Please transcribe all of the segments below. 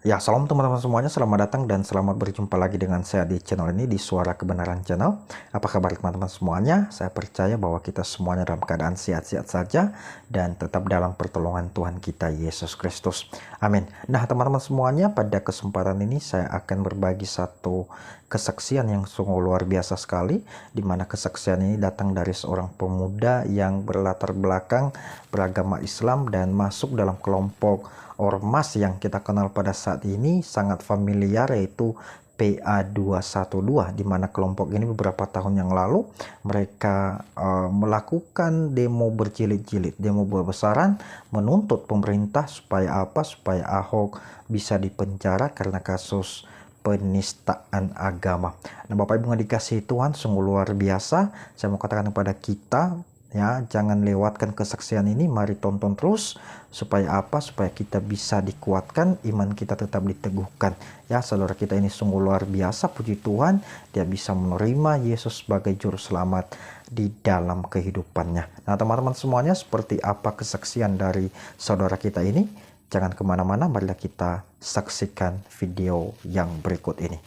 Ya, salam teman-teman semuanya, selamat datang dan selamat berjumpa lagi dengan saya di channel ini, di Suara Kebenaran Channel. Apa kabar teman-teman semuanya? Saya percaya bahwa kita semuanya dalam keadaan sehat-sehat saja dan tetap dalam pertolongan Tuhan kita Yesus Kristus. Amin. Nah, teman-teman semuanya, pada kesempatan ini saya akan berbagi satu kesaksian yang sungguh luar biasa sekali, di mana kesaksian ini datang dari seorang pemuda yang berlatar belakang beragama Islam dan masuk dalam kelompok ormas yang kita kenal pada saat ini sangat familiar, yaitu PA212, di mana kelompok ini beberapa tahun yang lalu mereka melakukan demo berjilid-jilid, demo besar-besaran menuntut pemerintah supaya apa? Supaya Ahok bisa dipenjara karena kasus penistaan agama. Nah, Bapak Ibu yang dikasihi Tuhan, sungguh luar biasa. Saya mau katakan kepada kita, ya, jangan lewatkan kesaksian ini, mari tonton terus supaya apa? Supaya kita bisa dikuatkan, iman kita tetap diteguhkan. Ya, saudara kita ini sungguh luar biasa, puji Tuhan, dia bisa menerima Yesus sebagai juru selamat di dalam kehidupannya. Nah, teman-teman semuanya, seperti apa kesaksian dari saudara kita ini? Jangan kemana-mana, marilah kita saksikan video yang berikut ini.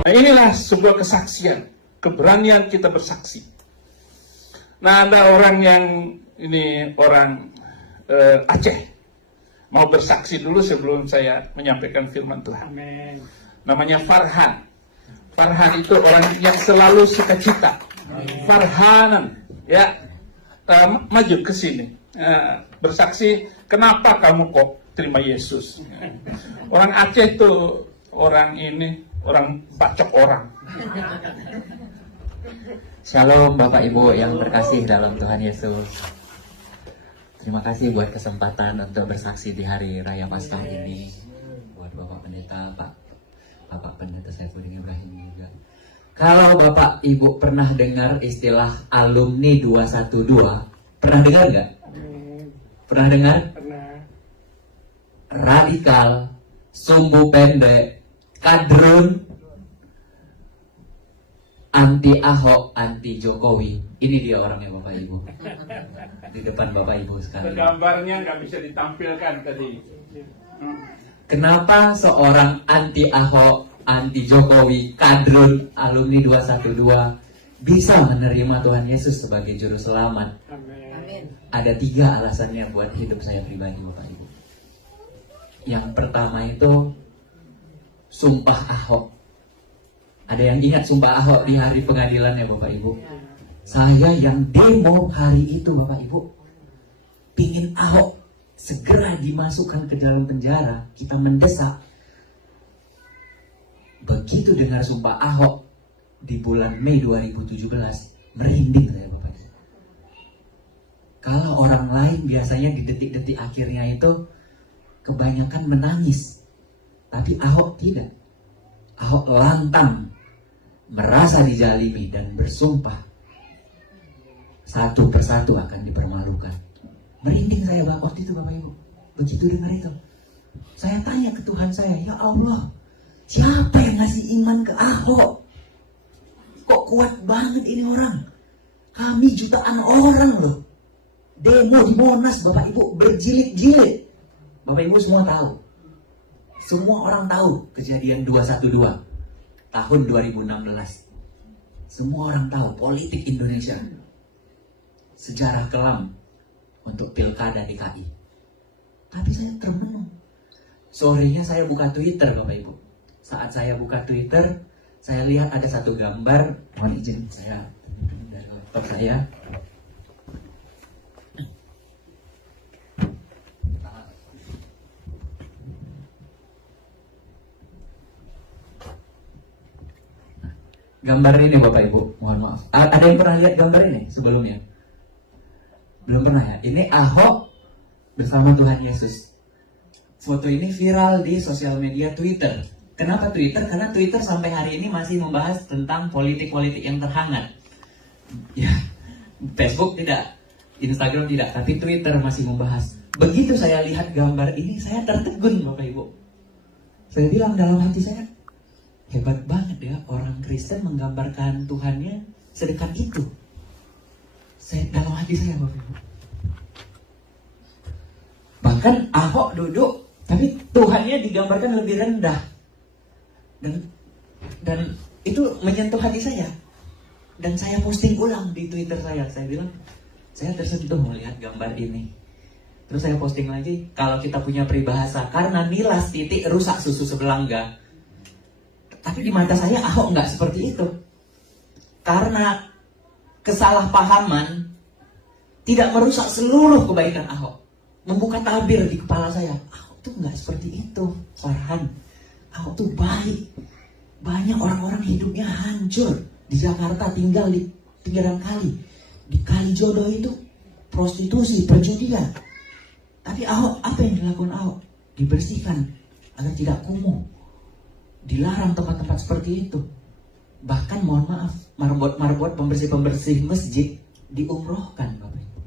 Nah, inilah sebuah kesaksian, keberanian kita bersaksi. Nah, ada orang yang ini orang Aceh mau bersaksi dulu sebelum saya menyampaikan firman Tuhan. Amin. Namanya Farhan. Farhan itu orang yang selalu sukacita. Farhanan, ya, maju ke sini bersaksi. Kenapa kamu kok terima Yesus? Orang Aceh itu orang ini. Orang bacok orang. Shalom Bapak Ibu yang terkasih dalam Tuhan Yesus. Terima kasih buat kesempatan untuk bersaksi di hari Raya Paskah ini. Buat Bapak Pendeta, Bapak Pendeta Saifuddin Ibrahim juga. Kalau Bapak Ibu pernah dengar istilah alumni 212, pernah dengar nggak? Pernah dengar? Pernah. Radikal, sumbu pendek, kadrun, anti Ahok, anti Jokowi. Ini dia orangnya Bapak Ibu. Di depan Bapak Ibu sekalian. Gambarnya nggak bisa ditampilkan tadi. Kenapa seorang anti Ahok, anti Jokowi, kadrun, alumni 212 bisa menerima Tuhan Yesus sebagai juru selamat? Amin. Ada 3 alasannya buat hidup saya pribadi Bapak Ibu. Yang pertama itu Sumpah Ahok. Ada yang ingat Sumpah Ahok di hari pengadilan ya Bapak Ibu? Saya yang demo hari itu Bapak Ibu, pingin Ahok segera dimasukkan ke dalam penjara. Kita mendesak. Begitu dengar Sumpah Ahok di bulan Mei 2017, merinding saya Bapak Ibu. Kalau orang lain biasanya di detik-detik akhirnya itu kebanyakan menangis, tapi Ahok tidak. Ahok lantang, merasa dijalibi dan bersumpah satu persatu akan dipermalukan. Merinding saya waktu itu Bapak Ibu. Begitu dengar itu, saya tanya ke Tuhan saya, ya Allah, siapa yang ngasih iman ke Ahok? Kok kuat banget ini orang? Kami jutaan orang loh, demo di Monas Bapak Ibu, berjilid-jilid. Bapak Ibu semua tahu. Semua orang tahu kejadian 212 tahun 2016. Semua orang tahu politik Indonesia. Sejarah kelam untuk pilkada DKI. Tapi saya termenung. Sorenya saya buka Twitter Bapak Ibu. Saat saya buka Twitter, saya lihat ada satu gambar. Mohon izin saya dari laptop saya. Gambar ini Bapak Ibu, mohon maaf. Ada yang pernah lihat gambar ini sebelumnya? Belum pernah ya? Ini Ahok bersama Tuhan Yesus. Foto ini viral di sosial media Twitter. Kenapa Twitter? Karena Twitter sampai hari ini masih membahas tentang politik-politik yang terhangat. Ya, Facebook tidak, Instagram tidak, tapi Twitter masih membahas. Begitu saya lihat gambar ini, saya tertegun Bapak Ibu. Saya bilang dalam hati saya, hebat banget ya orang Kristen menggambarkan Tuhannya sedekat itu. Dalam hati saya Bapak Ibu, Bahkan Ahok duduk, tapi Tuhannya digambarkan lebih rendah. Dan itu menyentuh hati saya. Dan saya posting ulang di Twitter saya. Saya bilang, saya tersentuh melihat gambar ini. Terus saya posting lagi, kalau kita punya peribahasa, karena nilas titik rusak susu sebelangga. Tapi di mata saya Ahok nggak seperti itu. Karena kesalahpahaman tidak merusak seluruh kebaikan Ahok. Membuka tabir di kepala saya. Ahok tuh nggak seperti itu, Farhan. Ahok tuh baik. Banyak orang-orang hidupnya hancur. Di Jakarta tinggal di pinggiran kali. Di Kali Jodoh itu prostitusi, perjudian. Tapi Ahok, apa yang dilakukan Ahok? Dibersihkan agar tidak kumuh. Dilarang tempat-tempat seperti itu. Bahkan mohon maaf, marbot pembersih-pembersih masjid diumrohkan, Bapak Ibu.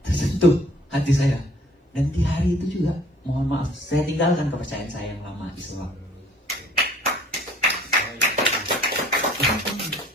Tersentuh hati saya. Dan di hari itu juga, mohon maaf, saya tinggalkan kepercayaan saya yang lama Islam.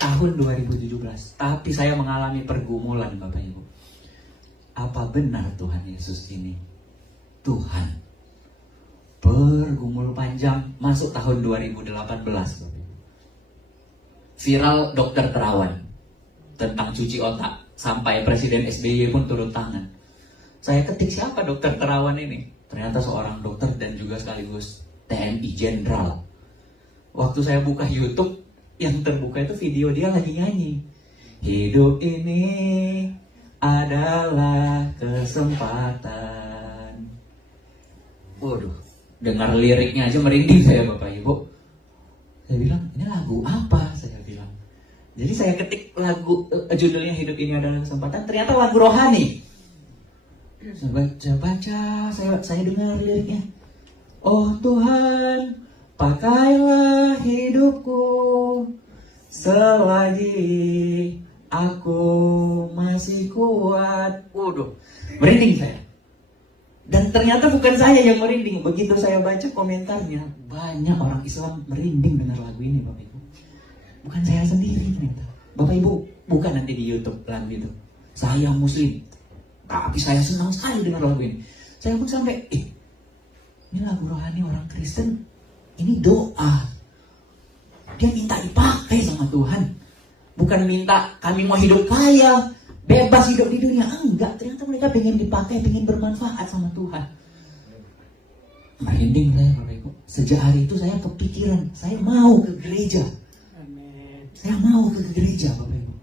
Tahun 2017, tapi saya mengalami pergumulan, Bapak Ibu. Apa benar Tuhan Yesus ini Tuhan? Bergumul panjang, masuk tahun 2018, Bapak Ibu. Viral dokter Terawan tentang cuci otak, sampai Presiden SBY pun turun tangan. Saya ketik siapa dokter Terawan ini? Ternyata seorang dokter dan juga sekaligus TNI Jenderal. Waktu saya buka YouTube, yang terbuka itu video dia lagi nyanyi. Hidup ini adalah kesempatan. Waduh, dengar liriknya aja merinding saya, Bapak Ibu. Saya bilang, ini lagu apa? Saya bilang. Jadi saya ketik lagu, judulnya Hidup Ini Adalah Kesempatan. Ternyata lagu rohani. Saya baca, saya dengar liriknya. Oh Tuhan, pakailah hidupku selagi aku masih kuat. Waduh, merinding saya. Dan ternyata bukan saya yang merinding. Begitu saya baca komentarnya, banyak orang Islam merinding dengar lagu ini, Bapak Ibu. Bukan saya sendiri ternyata. Bapak Ibu, bukan nanti di YouTube lagu itu. Saya Muslim, tapi saya senang sekali dengar lagu ini. Saya pun sampai, ini lagu rohani orang Kristen. Ini doa. Dia minta dipakai sama Tuhan. Bukan minta kami mau hidup kaya, bebas hidup di dunia. Enggak, ternyata mereka pengen dipakai, pengen bermanfaat sama Tuhan. Merinding saya, Bapak Ibu. Sejak hari itu saya kepikiran, saya mau ke gereja. Saya mau ke gereja, Bapak Ibu.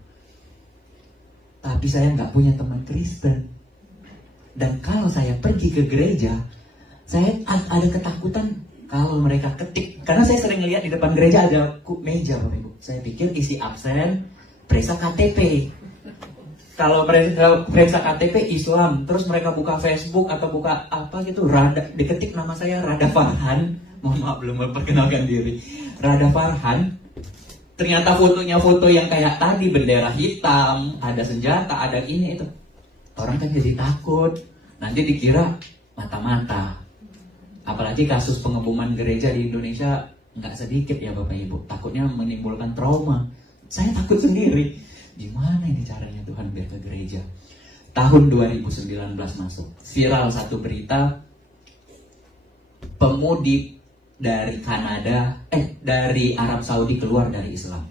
Tapi saya nggak punya teman Kristen. Dan kalau saya pergi ke gereja, saya ada ketakutan kalau mereka ketik. Karena saya sering lihat di depan gereja ada meja, Bapak Ibu. Saya pikir isi absen, periksa KTP. Kalau periksa KTP Islam, terus mereka buka Facebook atau buka apa gitu, diketik nama saya Rada Farhan. Mohon maaf belum memperkenalkan diri. Rada Farhan. Ternyata fotonya foto yang kayak tadi, bendera hitam, ada senjata, ada ini itu. Orang kan jadi takut. Nanti dikira mata-mata. Apalagi kasus pengeboman gereja di Indonesia nggak sedikit ya Bapak Ibu. Takutnya menimbulkan trauma. Saya takut sendiri. Gimana ini caranya Tuhan biar ke gereja? Tahun 2019 masuk. Viral satu berita. Pemudik dari Kanada, dari Arab Saudi keluar dari Islam.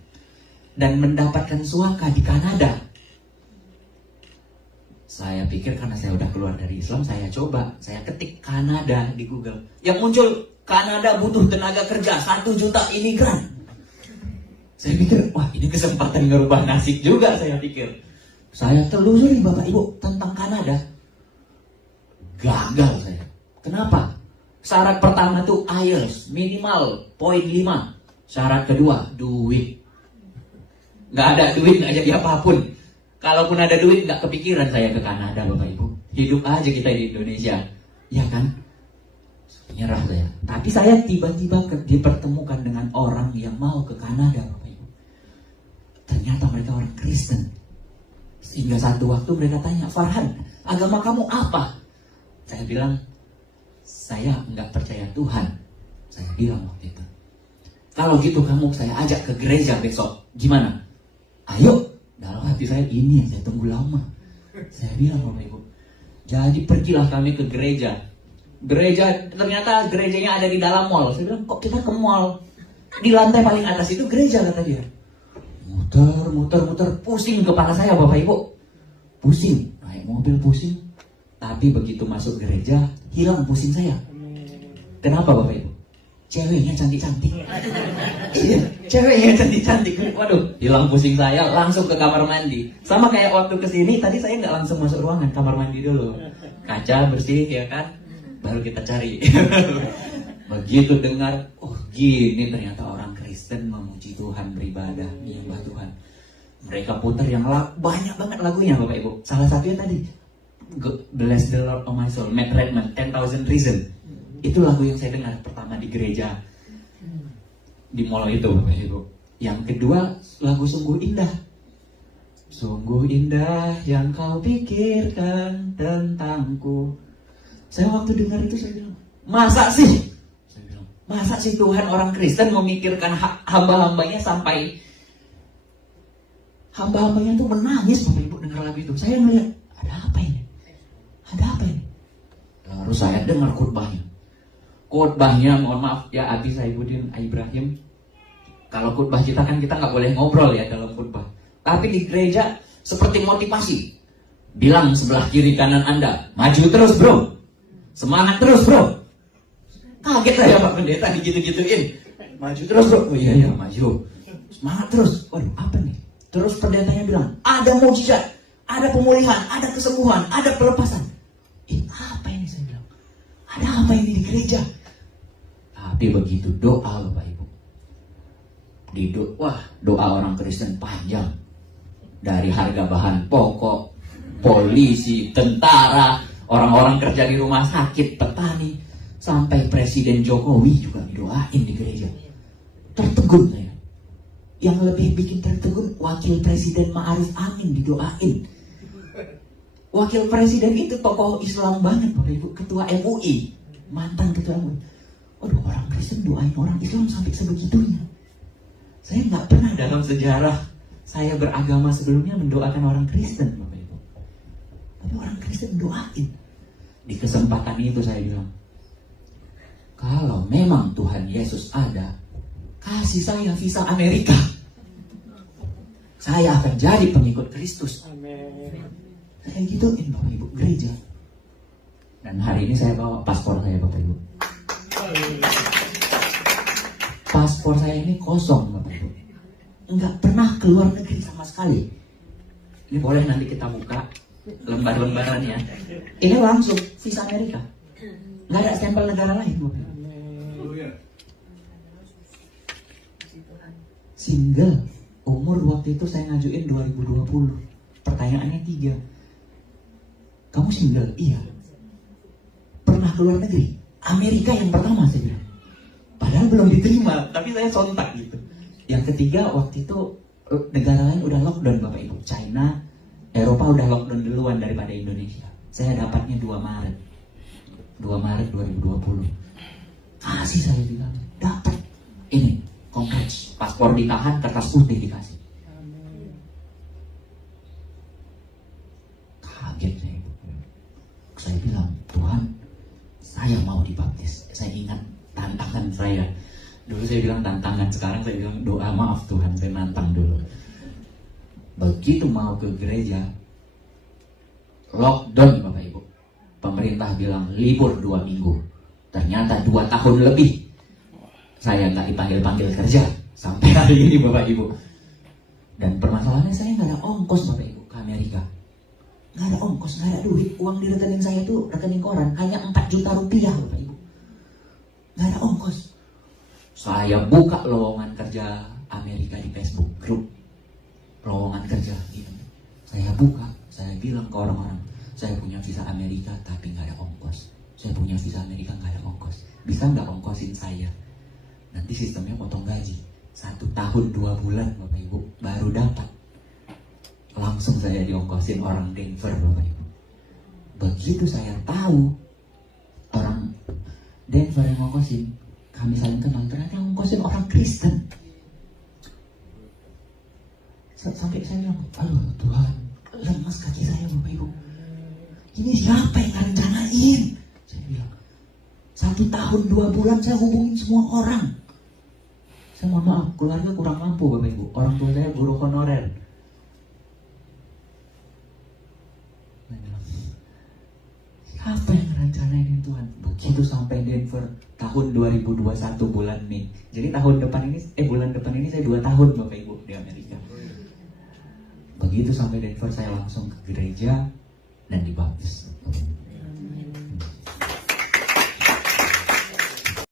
Dan mendapatkan suaka di Kanada. Saya pikir karena saya udah keluar dari Islam, saya coba. Saya ketik Kanada di Google. Yang muncul, Kanada butuh tenaga kerja 1 juta imigran. Saya pikir, wah ini kesempatan ngerubah nasib juga, saya pikir. Saya telusuri Bapak Ibu tentang Kanada. Gagal saya. Kenapa? Syarat pertama tuh IELTS minimal poin 5. Syarat kedua, duit. Nggak ada duit, nggak jadi apapun. Kalaupun ada duit, nggak kepikiran saya ke Kanada, Bapak Ibu. Hidup aja kita di Indonesia. Ya kan? Nyerah saya. Tapi saya tiba-tiba dipertemukan dengan orang yang mau ke Kanada, Bapak Ibu. Ternyata mereka orang Kristen. Sehingga satu waktu mereka tanya, Farhan, agama kamu apa? Saya bilang, saya nggak percaya Tuhan. Saya bilang waktu itu. Kalau gitu kamu saya ajak ke gereja besok. Gimana? Ayo. Dalam hati saya, ini yang saya tunggu lama. Saya bilang Bapak Ibu, Jadi pergilah kami ke gereja. Ternyata gerejanya ada di dalam mall. Saya bilang, kok kita ke mall? Di lantai paling atas itu gereja, kata dia. Muter, pusing kepala saya, Bapak Ibu. Pusing, naik mobil pusing. Tapi begitu masuk gereja, hilang pusing saya. Kenapa, Bapak Ibu? Ceweknya cantik-cantik. Iya, ceweknya cantik-cantik. Waduh, hilang pusing saya, langsung ke kamar mandi. Sama kayak waktu kesini, tadi saya nggak langsung masuk ruangan, kamar mandi dulu. Kaca bersih, ya kan? Baru kita cari. Begitu dengar, oh gini ternyata orang Kristen memuji Tuhan, beribadah, menyembah Tuhan. Mereka putar yang banyak banget lagunya, Bapak Ibu. Salah satunya tadi, Bless the Lord of my soul, Matt Redman, 10,000 Reasons. Itu lagu yang saya dengar pertama di gereja, di mall itu, Bapak Ibu. Yang kedua, lagu Sungguh Indah. Sungguh indah yang kau pikirkan tentangku. Saya waktu dengar itu saya bilang, masa sih? Saya bilang, masa sih Tuhan orang Kristen memikirkan hamba-hambanya sampai hamba-hambanya tuh menangis, Bapak Ibu, dengar lagu itu. Saya ngeliat, ada apa ini? Ada apa ini? Lalu saya dengar khotbahnya. Khotbahnya, mohon maaf ya, Abi Saibuddin Ibrahim. Kalau khotbah kita kan kita nggak boleh ngobrol ya dalam khotbah. Tapi di gereja seperti motivasi. Bilang sebelah kiri kanan Anda, maju terus bro. Semangat terus bro. Kaget saya Pak Pendeta digitu-gituin. Maju terus bro. Oh iya maju. Semangat terus. Waduh apa nih? Terus pendetanya bilang, ada mujizat, ada pemulihan, ada kesembuhan, ada pelepasan. Apa ini saya bilang? Ada apa ini di gereja? Tapi begitu doa Bapak Ibu. Doa orang Kristen panjang. Dari harga bahan pokok, polisi, tentara, orang-orang kerja di rumah sakit, petani, sampai Presiden Jokowi juga didoain di gereja. Tertegun saya. Yang lebih bikin tertegun, Wakil Presiden Ma'arif Amin didoain. Wakil Presiden itu tokoh Islam banget, Bapak Ibu, ketua MUI, mantan ketua MUI. Waduh, orang Kristen doain orang Islam sampai sebegitunya. Saya nggak pernah dalam sejarah saya beragama sebelumnya mendoakan orang Kristen, Bapak Ibu. Tapi orang Kristen doain. Di kesempatan itu saya bilang, kalau memang Tuhan Yesus ada, kasih saya visa Amerika. Saya akan jadi pengikut Kristus. Saya gituin Bapak Ibu, gereja. Dan hari ini saya bawa paspor saya, Bapak Ibu. Paspor saya ini kosong, Bapak Ibu. Enggak pernah keluar negeri sama sekali. Ini boleh nanti kita buka lembar-lembarannya. Ini langsung visa Amerika. Nggak ada stempel negara lain, Bapak Ibu. Single. Umur waktu itu saya ngajuin 2020. Pertanyaannya 3. Kamu single? Iya. Pernah keluar negeri? Amerika yang pertama saya bilang. Padahal belum diterima, tapi saya sontak gitu. Yang ketiga waktu itu negara lain udah lockdown Bapak Ibu. China, Eropa udah lockdown duluan daripada Indonesia. Saya dapatnya 2 Maret 2020. Kasih saya bilang, dapat. Ini, congrats, paspor ditahan, kertas putih dikasih. Kaget saya. Saya bilang, Tuhan, saya mau dibaptis. Saya ingat tantangan saya. Dulu saya bilang tantangan, sekarang saya bilang doa, maaf Tuhan, saya nantang dulu. Begitu mau ke gereja, lockdown Bapak Ibu. Pemerintah bilang libur 2 minggu. Ternyata 2 tahun lebih saya nggak dipanggil-panggil kerja sampai hari ini Bapak Ibu. Dan permasalahannya saya nggak ada ongkos Bapak Ibu ke Amerika. Nggak ada ongkos, nggak ada duit. Uang di rekening saya itu rekening koran, hanya 4 juta rupiah Bapak Ibu. Nggak ada ongkos. Saya buka lowongan kerja Amerika di Facebook grup lowongan kerja gitu. Saya buka, saya bilang ke orang-orang, saya punya visa Amerika tapi nggak ada ongkos. Saya punya visa Amerika nggak ada ongkos. Bisa nggak ongkosin saya? Nanti sistemnya potong gaji. 1 tahun 2 bulan Bapak Ibu baru dapat. Langsung saya diongkosin orang Denver Bapak Ibu. Begitu saya tahu orang Denver yang ngongkosin, kami saling kenal, ternyata yang ngongkosin orang Kristen. Sampai saya bilang, aduh Tuhan, lemas kaki saya Bapak Ibu. Ini siapa yang rencanain? Saya bilang, 1 tahun 2 bulan saya hubungin semua orang. Saya mohon maaf, keluarga kurang mampu Bapak Ibu. Orang tua saya guru honorer. Saya bilang, siapa yang rencanain Tuhan? Begitu sampai Denver tahun 2021 bulan Mei. Jadi bulan depan ini saya 2 tahun Bapak Ibu di Amerika. Begitu sampai Denver saya langsung ke gereja dan dibaptis.